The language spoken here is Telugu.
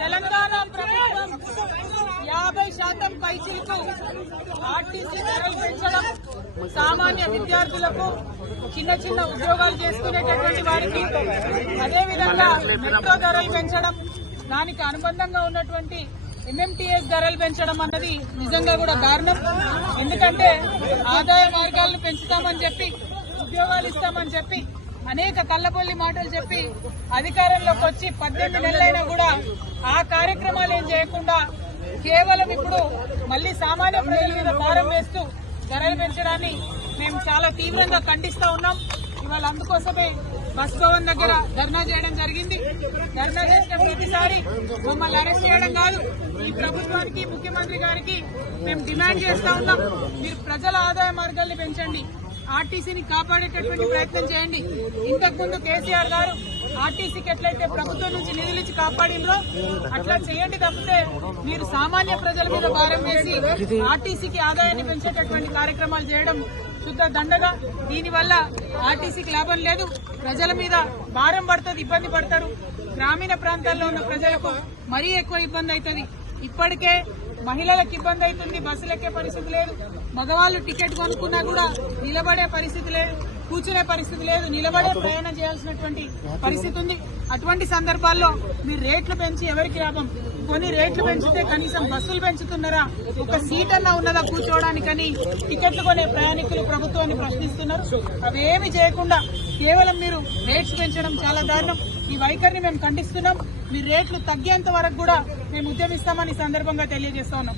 తెలంగాణ ప్రభుత్వం 50% పైచిలకు ఆర్టీసీ ధరలు పెంచడం, సామాన్య విద్యార్థులకు చిన్న చిన్న ఉద్యోగాలు చేసుకునేటటువంటి వారికి, అదేవిధంగా మెట్రో ధరలు పెంచడం, దానికి అనుబంధంగా ఉన్నటువంటి MMTS ధరలు పెంచడం అన్నది నిజంగా కూడా దారుణం. ఎందుకంటే ఆదాయ మార్గాలను పెంచుతామని చెప్పి, ఉద్యోగాలు ఇస్తామని చెప్పి, అనేక కళ్ళబొల్లి మాటలు చెప్పి అధికారంలోకి వచ్చి 18 నెలలైనా కూడా ఆ కార్యక్రమాలు ఏం చేయకుండా కేవలం ఇప్పుడు మళ్లీ సామాన్య ప్రజల మీద భారం వేస్తూ ధరలు పెంచడాన్ని మేము చాలా తీవ్రంగా ఖండిస్తా ఉన్నాం. ఇవాళ అందుకోసమే బస్ భవన్ దగ్గర ధర్నా చేయడం జరిగింది. ధర్నా చేసిన ప్రతిసారి మమ్మల్ని అరెస్ట్ చేయడం కాదు, ఈ ప్రభుత్వానికి, ముఖ్యమంత్రి గారికి మేము డిమాండ్ చేస్తా ఉన్నాం, మీరు ప్రజల ఆదాయ మార్గాల్ని పెంచండి, ఆర్టీసీని కాపాడేటటువంటి ప్రయత్నం చేయండి. ఇంతకుముందు కేసీఆర్ గారు ఆర్టీసీకి ఎట్లయితే ప్రభుత్వం నుంచి నిధులిచ్చి కాపాడిందో అట్లా చేయండి తప్పితే మీరు సామాన్య ప్రజల మీద భారం వేసి ఆర్టీసీకి ఆదాయాన్ని పెంచేటటువంటి కార్యక్రమాలు చేయడం శుద్ధ దండగా. దీనివల్ల ఆర్టీసీకి లాభం లేదు, ప్రజల మీద భారం పడుతుంది, ఇబ్బంది పడతారు. గ్రామీణ ప్రాంతాల్లో ఉన్న ప్రజలకు మరీ ఎక్కువ ఇబ్బంది అవుతుంది. ఇప్పటికే మహిళలకు ఇబ్బంది అవుతుంది, బస్సులు ఎక్కే పరిస్థితి లేదు, మగవాళ్లు టికెట్ కొనుక్కున్నా కూడా నిలబడే పరిస్థితి లేదు, కూర్చునే పరిస్థితి లేదు, నిలబడే ప్రయాణం చేయాల్సినటువంటి పరిస్థితి ఉంది. అటువంటి సందర్భాల్లో మీరు రేట్లు పెంచి ఎవరికి లాభం? కొన్ని రేట్లు పెంచితే కనీసం బస్సులు పెంచుతున్నారా? ఒక సీట్ అన్నా ఉన్నదా కూర్చోవడానికని టికెట్లు కొనే ప్రయాణికులు ప్రభుత్వాన్ని ప్రశ్నిస్తున్నారు. అవేమి చేయకుండా కేవలం మీరు రేట్స్ పెంచడం చాలా దారుణం. ఈ వైఖరిని మేము ఖండిస్తున్నాం. మీ రేట్లు తగ్గేంత వరకు కూడా మేము ఉద్యమిస్తామని సందర్భంగా తెలియజేస్తా ఉన్నాం.